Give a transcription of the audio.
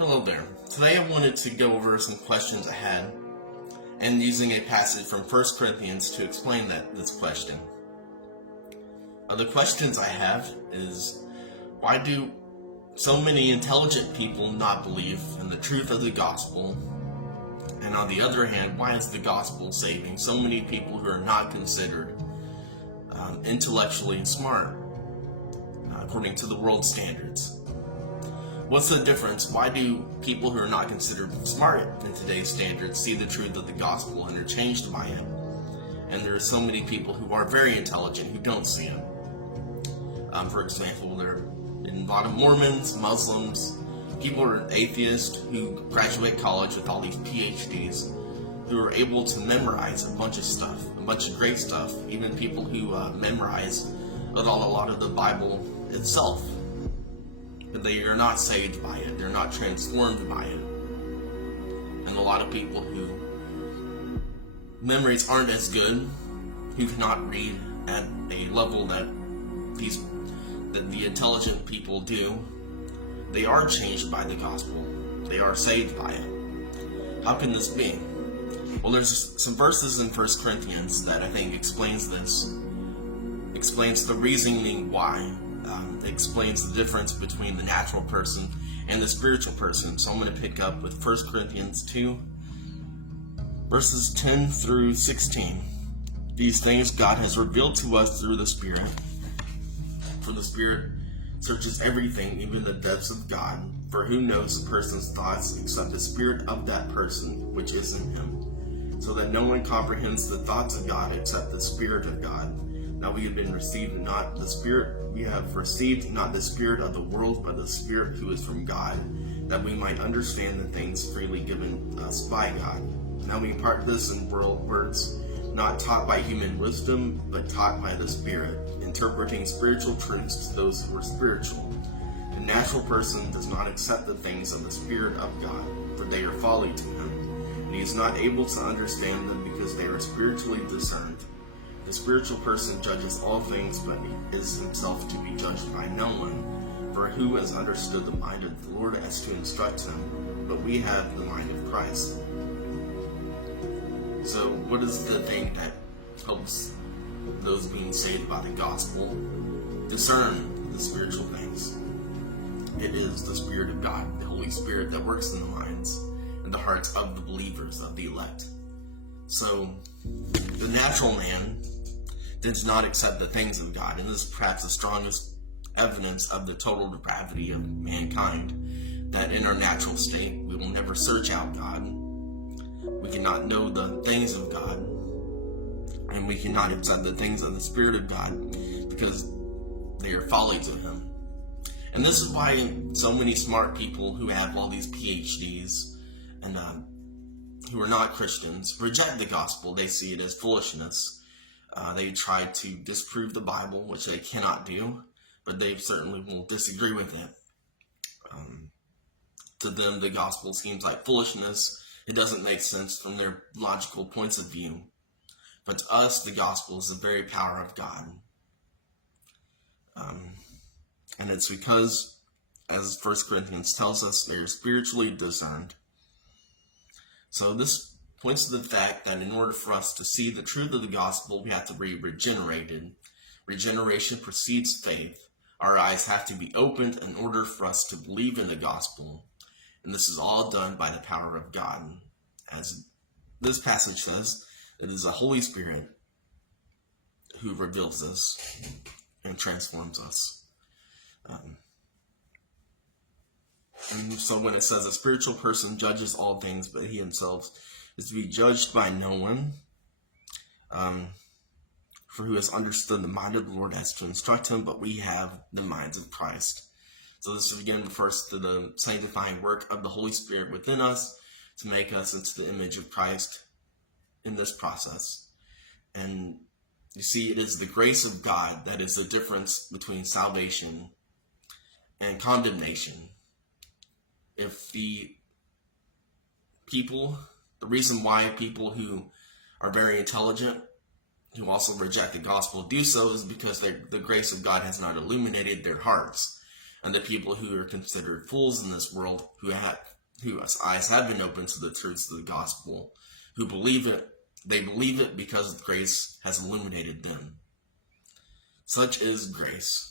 Hello there. Today I wanted to go over some questions I had and using a passage from 1 Corinthians to explain this question. The questions I have is, why do so many intelligent people not believe in the truth of the gospel? And on the other hand, why is the gospel saving so many people who are not considered intellectually smart according to the world standards? What's the difference? Why do people who are not considered smart in today's standards see the truth of the gospel and are changed by it? And there are so many people who are very intelligent who don't see it. For example, there are a lot of Mormons, Muslims, people who are atheists who graduate college with all these PhDs who are able to memorize a bunch of stuff, a bunch of great stuff, even people who memorize a lot of the Bible itself. But they are not saved by it. They're not transformed by it. And a lot of people who memories aren't as good, who cannot read at a level that the intelligent people do, they are changed by the gospel. They are saved by it. How can this be? Well, there's some verses in 1 Corinthians that I think explains this. Explains the reasoning why. Explains the difference between the natural person and the spiritual person. So I'm going to pick up with 1 Corinthians 2, verses 10 through 16. These things God has revealed to us through the Spirit. For the Spirit searches everything, even the depths of God. For who knows a person's thoughts except the spirit of that person which is in him? So that no one comprehends the thoughts of God except the Spirit of God. Now we have received not the spirit of the world, but the Spirit who is from God, that we might understand the things freely given us by God. Now we impart this in words, not taught by human wisdom, but taught by the Spirit, interpreting spiritual truths to those who are spiritual. The natural person does not accept the things of the Spirit of God, for they are folly to him, and he is not able to understand them because they are spiritually discerned. The spiritual person judges all things, but is himself to be judged by no one. For who has understood the mind of the Lord as to instruct him? But we have the mind of Christ. So what is the thing that helps those being saved by the gospel discern the spiritual things? It is the Spirit of God, the Holy Spirit that works in the minds and the hearts of the believers, of the elect. So the natural man does not accept the things of God, and this is perhaps the strongest evidence of the total depravity of mankind, that in our natural state we will never search out God, we cannot know the things of God, and we cannot accept the things of the Spirit of God because they are folly to him. And this is why so many smart people who have all these PhDs and who are not Christians reject the gospel. They see it as foolishness. They try to disprove the Bible, which they cannot do, but they certainly will disagree with it. To them, the gospel seems like foolishness. It doesn't make sense from their logical points of view. But to us, the gospel is the very power of God. And it's because, as 1 Corinthians tells us, they are spiritually discerned. So this points to the fact that in order for us to see the truth of the gospel, we have to be regenerated. Regeneration precedes faith. Our eyes have to be opened in order for us to believe in the gospel. And this is all done by the power of God. As this passage says, it is the Holy Spirit who reveals this and transforms us. And so when it says a spiritual person judges all things, but he himself is to be judged by no one, for who has understood the mind of the Lord as to instruct him, but we have the minds of Christ. So this again refers to the sanctifying work of the Holy Spirit within us to make us into the image of Christ in this process. And you see, it is the grace of God that is the difference between salvation and condemnation. If the reason why people who are very intelligent, who also reject the gospel, do so is because the grace of God has not illuminated their hearts. and the people who are considered fools in this world, whose eyes have been opened to the truths of the gospel, who believe it. They believe it because grace has illuminated them. Such is grace.